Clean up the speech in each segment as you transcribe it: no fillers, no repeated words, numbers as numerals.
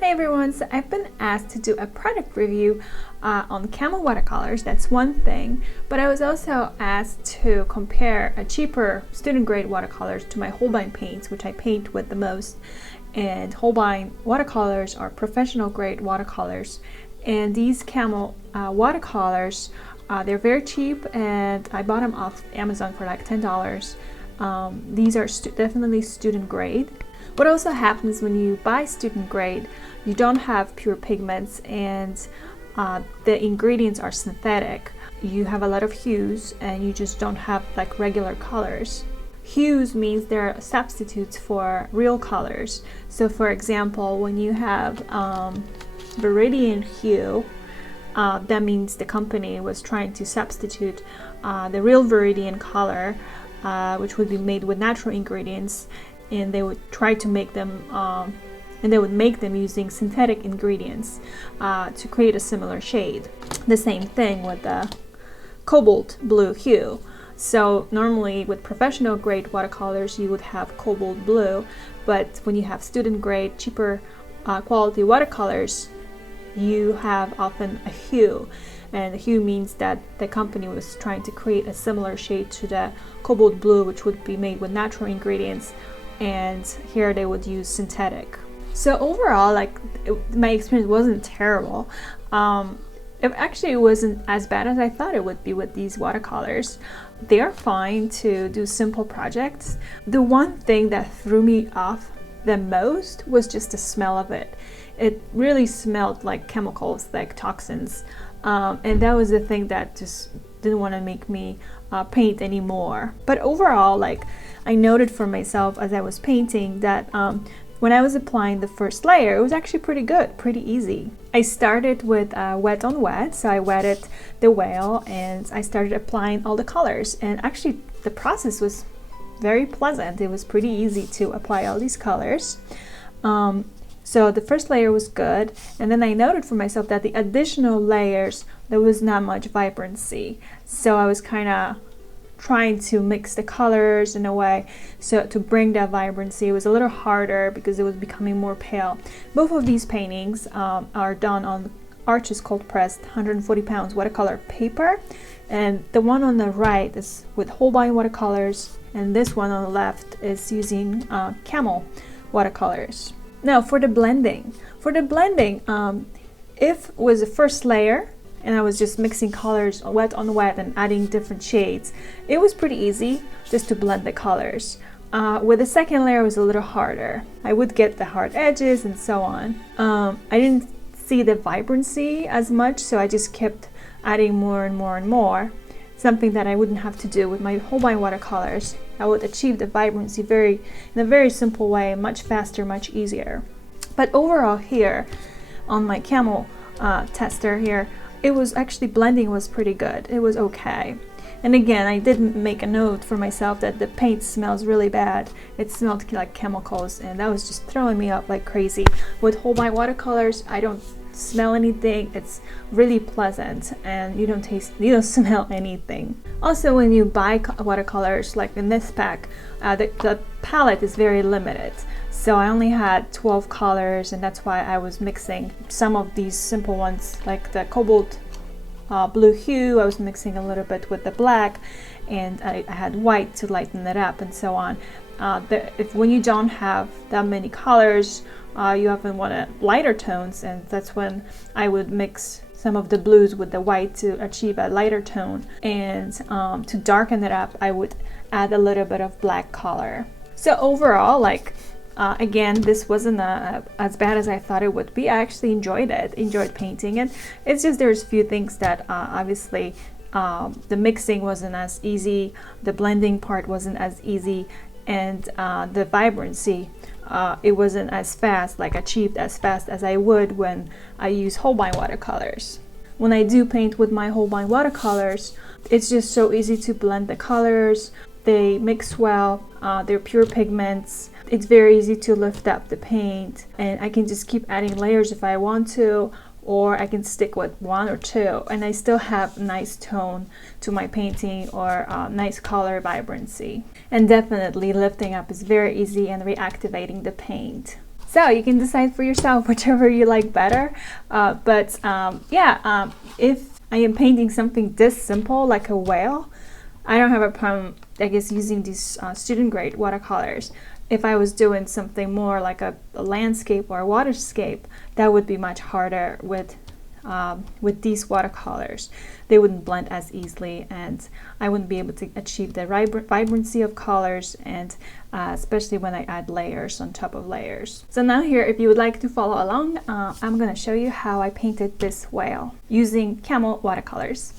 Hey everyone, so I've been asked to do a product review on Camel Watercolors. That's one thing, but I was also asked to compare a cheaper student grade watercolors to my Holbein paints, which I paint with the most. And Holbein watercolors are professional grade watercolors, and these Camel watercolors, they're very cheap, and I bought them off Amazon for like $10. These are definitely student grade. What also happens when you buy student grade, you don't have pure pigments, and the ingredients are synthetic. You have a lot of hues and you just don't have like regular colors. Hues means they're substitutes for real colors. So for example, when you have Viridian hue, that means the company was trying to substitute the real Viridian color, which would be made with natural ingredients, and they would try to make them using synthetic ingredients to create a similar shade. The same thing with the cobalt blue hue. So normally with professional grade watercolors you would have cobalt blue, but when you have student grade cheaper quality watercolors, you have often a hue, and the hue means that the company was trying to create a similar shade to the cobalt blue, which would be made with natural ingredients, and here they would use synthetic. So overall, my experience wasn't terrible. It wasn't as bad as I thought it would be with these watercolors. They are fine to do simple projects. The one thing that threw me off the most was just the smell of it. It really smelled like chemicals, like toxins, and that was the thing that just didn't want to make me paint anymore. But overall, I noted for myself as I was painting that when I was applying the first layer, it was actually pretty good, pretty easy. I started with wet on wet, so I wetted the whale and I started applying all the colors, and actually the process was very pleasant. It was pretty easy to apply all these colors. So the first layer was good, and then I noted for myself that the additional layers, there was not much vibrancy. So I was kind of trying to mix the colors in a way so to bring that vibrancy. It was a little harder because it was becoming more pale. Both of these paintings are done on Arches cold pressed 140 pounds watercolor paper, and the one on the right is with Holbein watercolors, and this one on the left is using Camel watercolors. Now for the blending, if it was the first layer and I was just mixing colors wet on wet and adding different shades, it was pretty easy just to blend the colors. With the second layer, it was a little harder. I would get the hard edges and so on. I didn't see the vibrancy as much, so I just kept adding more and more and more. Something that I wouldn't have to do with my Holbein watercolors. I would achieve the vibrancy in a very simple way, much faster, much easier. But overall here, on my Camel tester here, it was actually, blending was pretty good. It was okay. And again, I did make a note for myself that the paint smells really bad. It smelled like chemicals, and that was just throwing me up like crazy. With Holbein watercolors, I don't smell anything. It's really pleasant, and you don't smell anything. Also, when you buy watercolors like in this pack, the palette is very limited, so I only had 12 colors, and that's why I was mixing some of these simple ones like the cobalt blue hue. I was mixing a little bit with the black, and I had white to lighten it up and so on. When you don't have that many colors, you often want lighter tones, and that's when I would mix some of the blues with the white to achieve a lighter tone, and to darken it up I would add a little bit of black color. So overall, again, this wasn't as bad as I thought it would be. I actually enjoyed painting it. It's just there's a few things that obviously the mixing wasn't as easy, the blending part wasn't as easy, and the vibrancy, it wasn't as fast, achieved as fast as I would when I use Holbein watercolors. When I do paint with my Holbein watercolors, it's just so easy to blend the colors. They mix well, they're pure pigments. It's very easy to lift up the paint, and I can just keep adding layers if I want to, or I can stick with one or two, and I still have nice tone to my painting, or nice color vibrancy. And definitely lifting up is very easy, and reactivating the paint. So you can decide for yourself whichever you like better. If I am painting something this simple, like a whale, I don't have a problem, I guess, using these student grade watercolors. If I was doing something more like a landscape or a waterscape, that would be much harder with these watercolors. They wouldn't blend as easily, and I wouldn't be able to achieve the vibrancy of colors, and especially when I add layers on top of layers. So now here, if you would like to follow along, I'm going to show you how I painted this whale using Camel watercolors.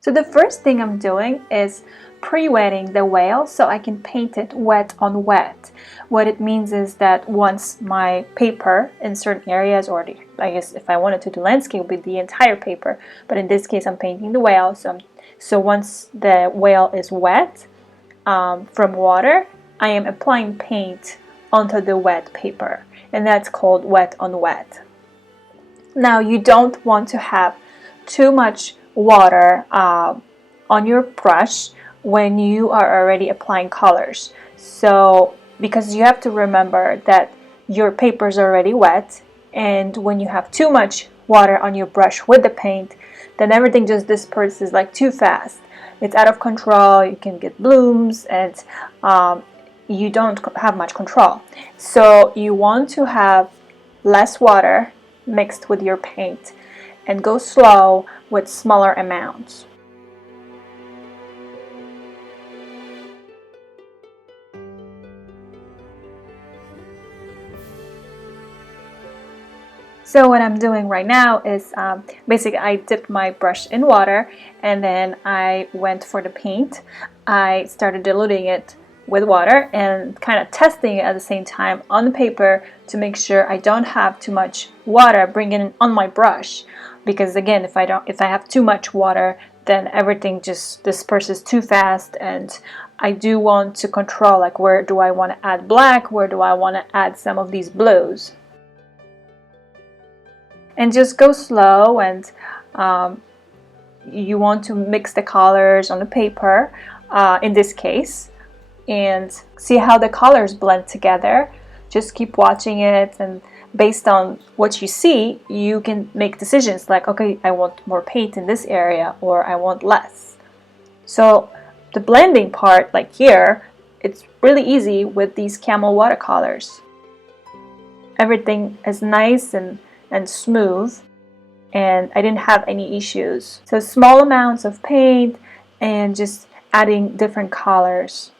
So the first thing I'm doing is pre-wetting the whale so I can paint it wet on wet. What it means is that once my paper in certain areas, or I guess if I wanted to do landscape, it would be the entire paper, but in this case I'm painting the whale, so once the whale is wet from water, I am applying paint onto the wet paper, and that's called wet on wet. Now you don't want to have too much water on your brush when you are already applying colors. So because you have to remember that your paper is already wet, and when you have too much water on your brush with the paint, then everything just disperses like too fast. It's out of control, you can get blooms, and you don't have much control. So you want to have less water mixed with your paint and go slow with smaller amounts. So what I'm doing right now is basically I dipped my brush in water, and then I went for the paint. I started diluting it with water and kind of testing it at the same time on the paper to make sure I don't have too much water bringing it on my brush, because again, if I have too much water, then everything just disperses too fast, and I do want to control, like, where do I want to add black, where do I want to add some of these blues. And just go slow, and you want to mix the colors on the paper in this case, and see how the colors blend together. Just keep watching it, and based on what you see, you can make decisions like, okay, I want more paint in this area, or I want less. So the blending part, like here, it's really easy with these Camel watercolors. Everything is nice and smooth, and I didn't have any issues. So small amounts of paint and just adding different colors.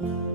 you.